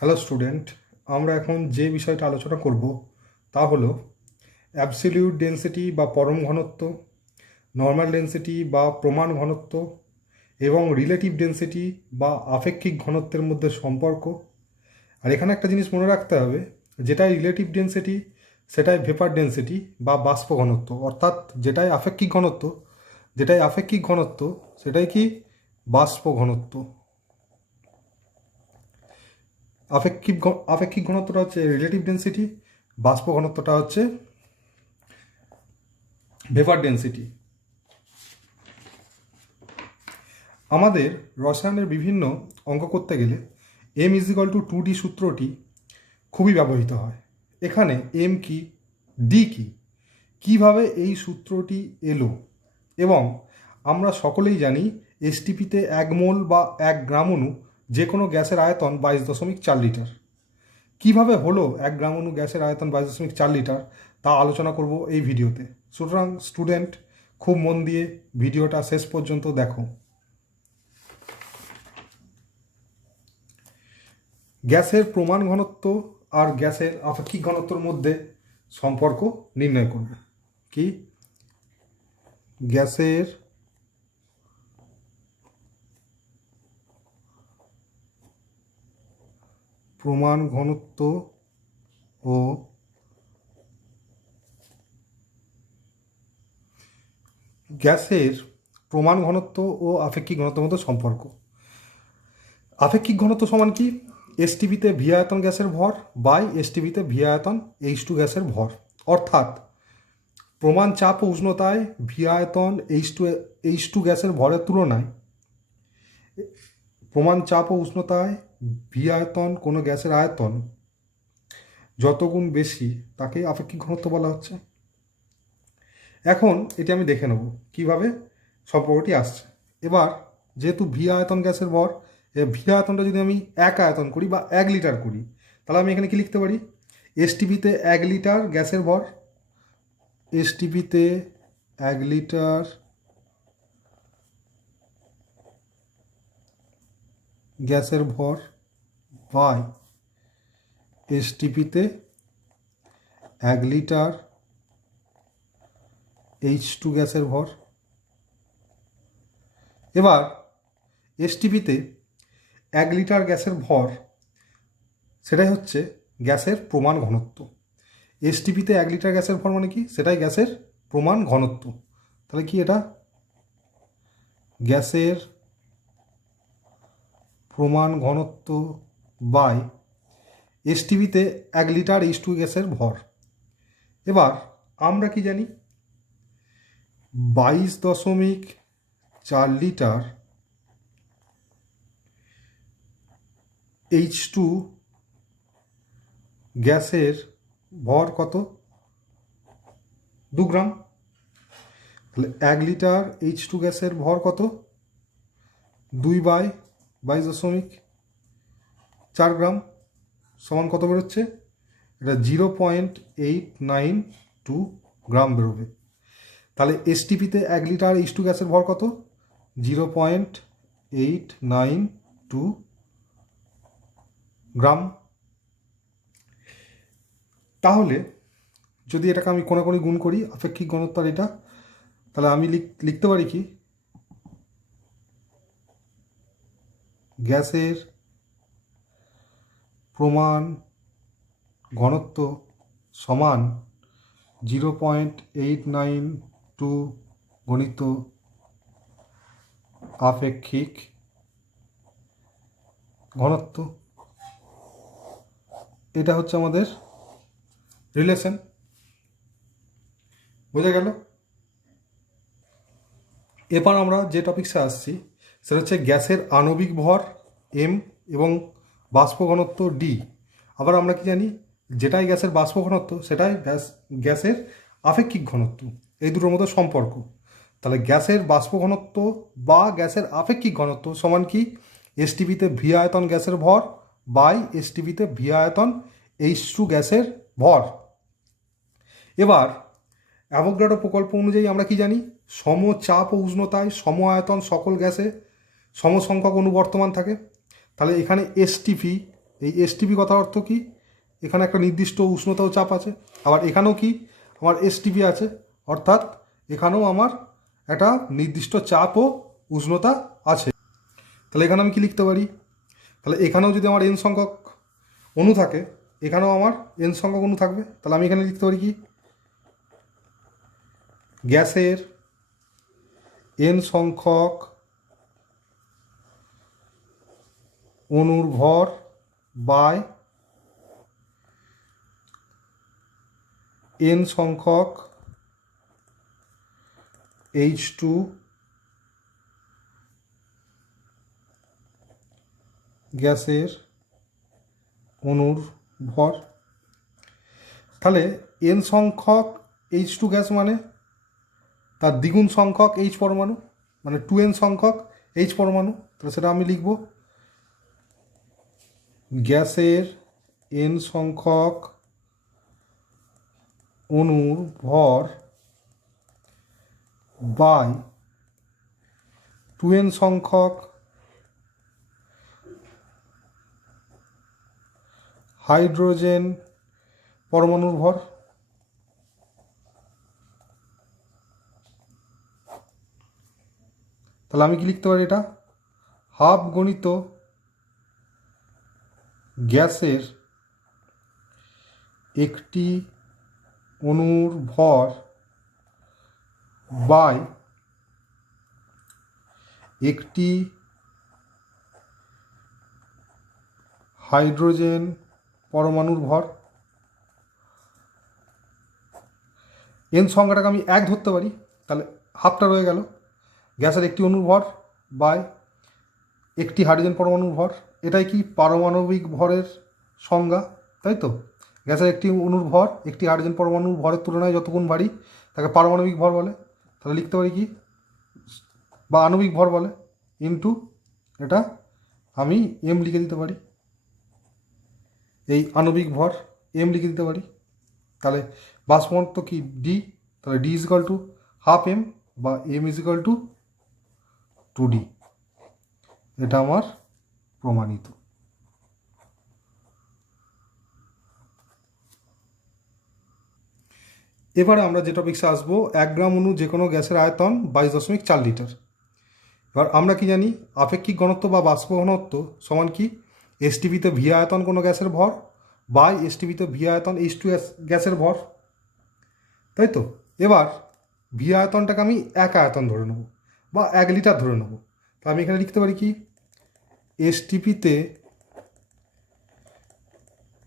Hello student, আমরা এখন যে বিষয়টা আলোচনা করব তা হলো অ্যাবসলিউট ডেন্সিটি বা পরম ঘনত্ব, নর্মাল ডেন্সিটি বা প্রমাণ ঘনত্ব এবং রিলেটিভ ডেন্সিটি বা আপেক্ষিক ঘনত্বের মধ্যে সম্পর্ক। আর এখানে একটা জিনিস মনে রাখতে হবে, যেটাই রিলেটিভ ডেন্সিটি সেটাই ভেপার ডেন্সিটি বা বাষ্প ঘনত্ব, অর্থাৎ যেটাই আপেক্ষিক ঘনত্ব সেটাই কি বাষ্প ঘনত্ব। আপেক্ষিক ঘনত্বটা হচ্ছে রিলেটিভ ডেন্সিটি, বাষ্প ঘনত্বটা হচ্ছে ভেপার ডেন্সিটি। আমাদের রসায়নের বিভিন্ন অঙ্ক করতে গেলে m=2d সূত্রটি খুবই ব্যবহৃত হয়। এখানে m কি, d কি, কিভাবে এই সূত্রটি এলো, এবং আমরা সকলেই জানি এসটিপিতে 1 মোল বা 1 গ্রাম অণু যে কোনো গ্যাসের আয়তন 22.4 লিটার। কিভাবে হলো 1 গ্রাম অণু গ্যাসের আয়তন 22.4 লিটার তা আলোচনা করব এই ভিডিওতে। সুতরাং স্টুডেন্ট, খুব মন দিয়ে ভিডিওটা শেষ পর্যন্ত দেখো। গ্যাসের প্রমাণ ঘনত্ব আর গ্যাসের আপেক্ষিক ঘনত্বের মধ্যে সম্পর্ক নির্ণয় করব। কি? গ্যাসের প্রমাণ ঘনত্ব ও গ্যাসের প্রমাণ ঘনত্ব ও আপেক্ষিক ঘনত্বের মধ্যে সম্পর্ক। আপেক্ষিক ঘনত্ব সমান কি? এসটিপিতে ভি আয়তন গ্যাসের ভর বাই এসটিপিতে ভি আয়তন H2 গ্যাসের ভর। অর্থাৎ প্রমাণ চাপ ও উষ্ণতায় ভি আয়তন H2 গ্যাসের ভরের তুলনায় প্রমাণ চাপ ও উষ্ণতায় ভি আয়তন কোনো গ্যাসের আয়তন যত গুণ বেশি তাকে আপেক্ষিক ঘনত্ব বলা হচ্ছে। এখন এটি আমি দেখে নেব কিভাবে সম্পর্কটি আসছে। এবার যেহেতু ভি আয়তন গ্যাসের ভর, ভি আয়তনটা যদি আমি 1 আয়তন করি বা 1 লিটার করি, তাহলে আমি এখানে কি লিখতে পারি? এসটিপিতে 1 লিটার গ্যাসের ভর, এসটিপিতে 1 লিটার গ্যাসের ভর বাই এসটিপিতে 1 লিটার H2 গ্যাসের ভর। এবার এসটিপিতে 1 লিটার গ্যাসের ভর, সেটাই হচ্ছে গ্যাসের প্রমাণ ঘনত্ব। এসটিপিতে 1 লিটার গ্যাসের ভর মানে কি? সেটাই গ্যাসের প্রমাণ ঘনত্ব। তাহলে কি এটা? গ্যাসের প্রমাণ ঘনত্ব বাই এসটিপিতে 1 লিটার H2 গ্যাসের ভর। এবার আমরা কি জানি? 22.4 লিটার H2 গ্যাসের ভর কত? 2 গ্রাম। তাহলে 1 লিটার H2 গ্যাসের ভর কত? 2/22.4 গ্রাম সমান কত বেরোচ্ছে? এটা 0.892 গ্রাম বেরোবে। তাহলে এসটিপিতে 1 লিটার H2 গ্যাসের ভর কত? 0.892 গ্রাম। তাহলে যদি এটাকে আমি কোনাকুনি গুণ করি আপেক্ষিক ঘনত্ব এটা, তাহলে আমি লিখতে পারি কি? গ্যাসের প্রমাণ ঘনত্ব সমান 0.892 গণিত আপেক্ষিক ঘনত্ব। এটা হচ্ছে আমাদের রিলেশন। বোঝা গেল? এবার আমরা যে টপিকসে আসছি সেটা হচ্ছে গ্যাসের আণবিক ভর m এবং বাষ্প ঘনত্ব d। আবার আমরা কি জানি? যেটাই গ্যাসের বাষ্প ঘনত্ব সেটাই গ্যাসের আপেক্ষিক ঘনত্ব। এই দুটোর মধ্যে সম্পর্ক। তাহলে গ্যাসের বাষ্প ঘনত্ব বা গ্যাসের আপেক্ষিক ঘনত্ব সমান কি? এসটিপিতে ভি আয়তন গ্যাসের ভর বাই এসটিপিতে ভি আয়তন H2 গ্যাসের ভর। এবার অ্যাভোগাড্রো প্রকল্প অনুযায়ী আমরা কি জানি? সম চাপ ও উষ্ণতায় সম আয়তন সকল গ্যাসে সম সংখ্যক অণু বর্তমান থাকে। তাহলে এখানে এসটিপি এই এসটিপি কথার অর্থ কি, এখানে একটা নির্দিষ্ট উষ্ণতা ও চাপ আছে, আবার এখানেও কি আমার এসটিপি আছে, অর্থাৎ এখানেও আমার একটা নির্দিষ্ট চাপ ও উষ্ণতা আছে। তাহলে এখানে আমি কি লিখতে পারি, তাহলে এখানেও যদি আমার এন সংখ্যক অণু থাকে, এখানেও আমার এন সংখ্যক অণু থাকবে। তাহলে আমি এখানে লিখতে পারি কি, গ্যাসের এন সংখ্যক অণুর ভর বাই এন সংখ্যক H2 গ্যাসের অণুর ভর। তাহলে এন সংখ্যক H2 গ্যাস মানে তার দ্বিগুণ সংখ্যক H পরমাণু, মানে 2n সংখ্যক H পরমাণু। তাহলে সেটা আমি লিখব গ্যাসের n সংখ্যক অণুর ভর বাই 2n সংখ্যক হাইড্রোজেন পরমাণুর ভর। তাহলে আমি কি লিখতে পারি, এটা হাফ গণিত গ্যাসের একটি অণুর ভর বাই একটি হাইড্রোজেন পরমাণুর ভর। এন সংখ্যাটাকে আমি 1 ধরতে পারি, তাহলে হাফটা রয়ে গেল। গ্যাসের একটি অণুর ভর বাই একটি হাইড্রোজেন পরমাণুর ভর, এটাই কি পারমাণবিক ভরের সংজ্ঞা, তাই তো? গ্যাসের একটি অণুর ভর একটি হাইড্রোজেন পরমাণুর ভরের তুলনায় যত গুণ ভারী তাকে পারমাণবিক ভর বলে। তাহলে লিখতে পারি কি, বা আণবিক ভর বলে, ইনটু এটা আমি এম লিখে দিতে পারি, এই আণবিক ভর এম লিখে দিতে পারি। তাহলে বাষ্পঘনত্ব কি ডি, তাহলে D is equal to half M বা M is equal to 2D। এটা আমার প্রমাণিত। এবারে আমরা যে টপিক্সে আসবো, 1 গ্রাম অণু যে কোনো গ্যাসের আয়তন 22.4 লিটার। এবার আমরা কি জানি, আপেক্ষিক ঘনত্ব বা বাষ্প ঘনত্ব সমান কি, এসটিপিতে ভি আয়তন কোনো গ্যাসের ভর বাই এসটিপিতে ভি আয়তন H2 গ্যাসের ভর, তাই তো? এবার ভি আয়তনটাকে আমি 1 আয়তন ধরে নেব বা 1 লিটার ধরে নেব। তো আমি এখানে লিখতে পারি কি, এসটিপিতে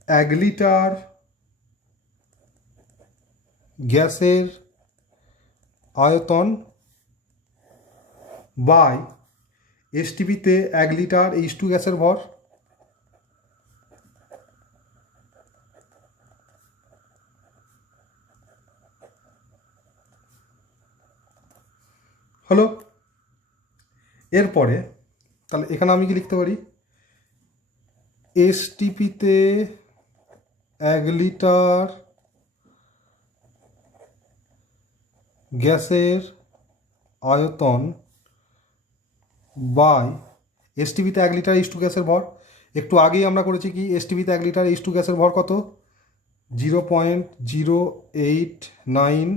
1 লিটার গ্যাসের আয়তন বাই এসটিপিতে 1 লিটার H2 গ্যাসের ভর। হলো। এরপরে তাহলে এখানে আমি কি লিখতে পারি, এসটিপিতে 1 লিটার গ্যাসের আয়তন বাই এসটিপিতে 1 লিটার H2 গ্যাসের ভর। একটু আগেই আমরা করেছি কি, এসটিপিতে 1 লিটার H2 গ্যাসের ভর কত, 0.089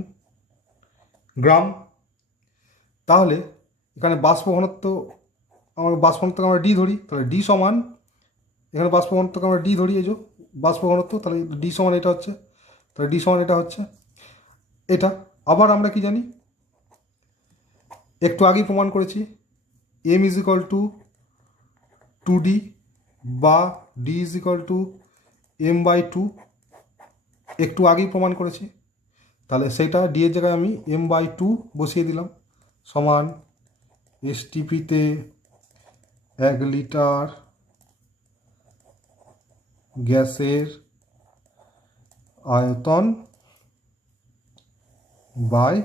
গ্রাম। তাহলে এখানে বাষ্প ঘনত্ব, বাষ্প ঘনত্বকে আমরা ডি ধরি, তাহলে ডি সমান, এখানে বাষ্প ঘনত্বকে আমরা ডি ধরি, এই যে বাষ্প ঘনত্ব, তাহলে ডি সমান এটা হচ্ছে, তাহলে ডি সমান এটা হচ্ছে এটা। আবার আমরা কি জানি, একটু আগেই প্রমাণ করেছি, M is equal to 2D বা D is equal two m/2, একটু আগেই প্রমাণ করেছি। তাহলে সেইটা ডি এর জায়গায় আমি m/2 বসিয়ে দিলাম, সমান এসটিপিতে 1 লিটার গ্যাসের আয়তন বাই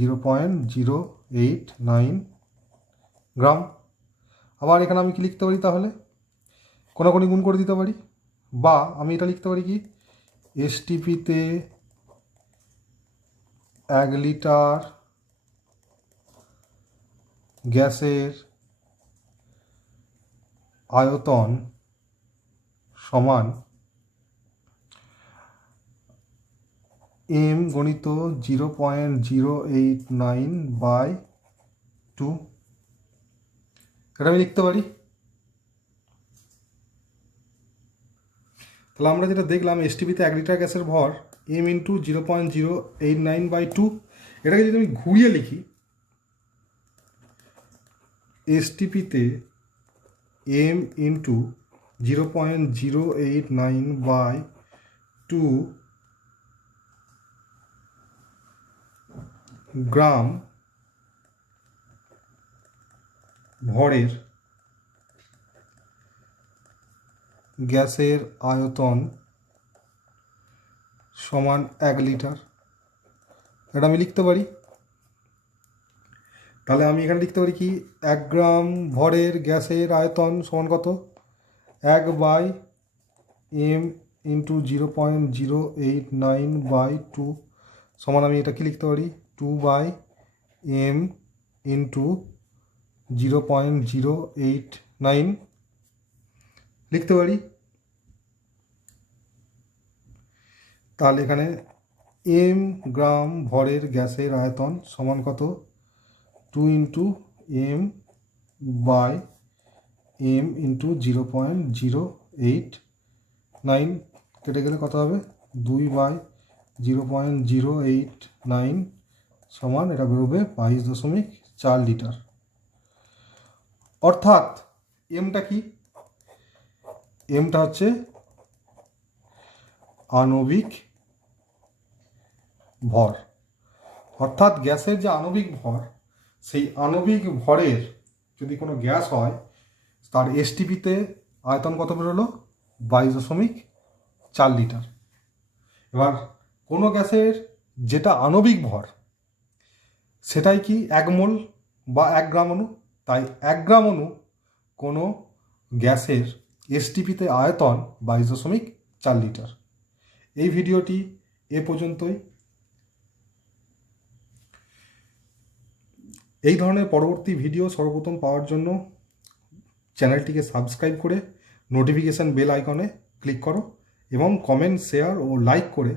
0.089 গ্রাম। আবার এখানে আমি কি লিখতে পারি, তাহলে কোনাকুনি গুণ করে দিতে পারি, বা আমি এটা লিখতে পারি কি, এসটিপিতে 1 লিটার গ্যাসের আয়তন সমান এম গণিত 0.089/2, এটা আমি লিখতে পারি। তাহলে আমরা যেটা দেখলাম এসটিপিতে 1 লিটার গ্যাসের ভর এম ইন্টু 0.089/2, এটাকে যদি আমি ঘুরিয়ে লিখি, এসটিপিতে এম ইন্টু 0.089/2 গ্রাম ভরের গ্যাসের আয়তন সমান 1 লিটার, এটা আমি লিখতে পারি। তাহলে আমি এখানে লিখতে পারি কি 1 গ্রাম ভরের গ্যাসের আয়তন সমান কত, 1/m ইন্টু 0.089/2 সমান আমি এটা কি লিখতে পারি 2/m ইন্টু 0.089 লিখতে পারি। তাহলে এখানে m গ্রাম ভরের গ্যাসের আয়তন সমান কত, 2 ইন্টু m/m ইন্টু 0.089, কেটে গেলে কত হবে 2/0.089 সমান এটা বেরোবে 22.4 লিটার। অর্থাৎ এমটা কি, এমটা হচ্ছে আণবিক ভর, অর্থাৎ গ্যাসের যে আণবিক ভর, সেই আণবিক ভরের যদি কোনো গ্যাস হয় তার এসটিপিতে আয়তন কত বেরোলো 22.4 লিটার। এবার কোনো গ্যাসের যেটা আণবিক ভর সেটাই কি 1 মোল বা 1 গ্রাম অণু, তাই 1 গ্রাম অণু কোনো গ্যাসের এসটিপিতে আয়তন 22.4 লিটার। এই ভিডিওটি এ পর্যন্তই। এই ধরনের পরবর্তী ভিডিও সর্বপ্রথম পাওয়ার জন্য চ্যানেলটিকে সাবস্ক্রাইব করে নোটিফিকেশান বেল আইকনে ক্লিক করো এবং কমেন্ট, শেয়ার ও লাইক করে